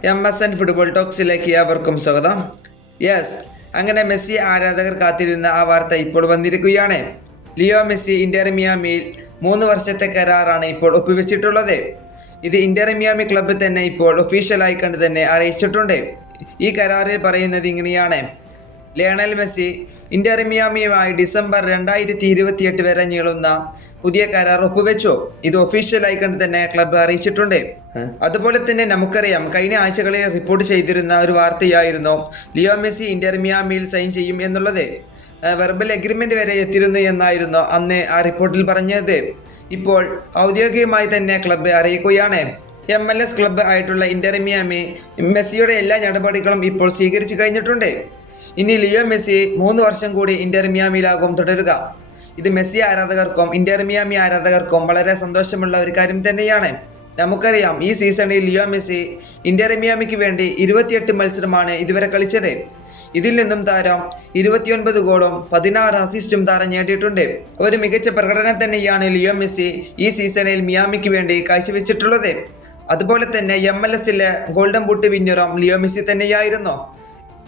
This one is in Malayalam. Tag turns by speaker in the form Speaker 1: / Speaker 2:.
Speaker 1: എം എസ് എൻ ഫുട്ബോൾ ടോക്സിലേക്ക് ഏവർക്കും സ്വാഗതം. യെസ് അങ്ങനെ മെസ്സി ആരാധകർ കാത്തിരുന്ന ആ വാർത്ത ഇപ്പോൾ വന്നിരിക്കുകയാണ്. ലിയോ മെസ്സി ഇന്റർ മിയാമിയിൽ മൂന്ന് വർഷത്തെ കരാറാണ് ഇപ്പോൾ ഒപ്പുവെച്ചിട്ടുള്ളത്. ഇത് ഇന്റർ മിയാമി ക്ലബ്ബ് തന്നെ ഇപ്പോൾ ഒഫീഷ്യലായി കണ്ട് തന്നെ അറിയിച്ചിട്ടുണ്ട്. ഈ കരാറിൽ പറയുന്നത് ഇങ്ങനെയാണ്. ലയണൽ മെസ്സി ഇന്റർ മിയാമിയുമായി ഡിസംബർ രണ്ടായിരത്തി ഇരുപത്തിയെട്ട് വരെ നീളുന്ന പുതിയ കരാർ ഒപ്പുവെച്ചു? ഇത് ഒഫീഷ്യലായി കണ്ട് തന്നെ ക്ലബ്ബ് അറിയിച്ചിട്ടുണ്ട്. അതുപോലെ തന്നെ നമുക്കറിയാം കഴിഞ്ഞ ആഴ്ചകളിൽ റിപ്പോർട്ട് ചെയ്തിരുന്ന ഒരു വാർത്തയായിരുന്നു ലിയോ മെസ്സി ഇന്റർ മിയാമിയിൽ സൈൻ ചെയ്യും എന്നുള്ളത്. വെർബൽ എഗ്രിമെന്റ് വരെ എത്തിയിരുന്നു എന്നായിരുന്നു അന്ന് ആ റിപ്പോർട്ടിൽ പറഞ്ഞത്. ഇപ്പോൾ ഔദ്യോഗികമായി തന്നെ ക്ലബ്ബ് അറിയിക്കുകയാണ്. എം എൽ എസ് ക്ലബ്ബ് ആയിട്ടുള്ള ഇന്റർ മിയാമി മെസ്സിയുടെ എല്ലാ നടപടികളും ഇപ്പോൾ സ്വീകരിച്ചു കഴിഞ്ഞിട്ടുണ്ട്. ഇനി ലിയോ മെസ്സി മൂന്ന് വർഷം കൂടി ഇന്റർ മിയാമിയിലാകും തുടരുക. ഇത് മെസ്സി ആരാധകർക്കും ഇന്റർ മിയാമി ആരാധകർക്കും വളരെ സന്തോഷമുള്ള ഒരു കാര്യം തന്നെയാണ്. നമുക്കറിയാം ഈ സീസണിൽ ലിയോ മെസ്സി ഇന്റർ മിയാമിക്ക് വേണ്ടി ഇരുപത്തിയെട്ട് മത്സരമാണ് ഇതുവരെ കളിച്ചത്. ഇതിൽ നിന്നും താരം ഇരുപത്തിയൊൻപത് ഗോളും പതിനാറ് അസിസ്റ്റും താരം നേടിയിട്ടുണ്ട്. ഒരു മികച്ച പ്രകടനം തന്നെയാണ് ലിയോ മെസ്സി ഈ സീസണിൽ മിയാമിക്ക് വേണ്ടി കാഴ്ചവെച്ചിട്ടുള്ളത്. അതുപോലെ തന്നെ എം എൽ എസിലെ ഗോൾഡൻ ബൂട്ട് വിന്നറും ലിയോ മെസ്സി തന്നെയായിരുന്നു.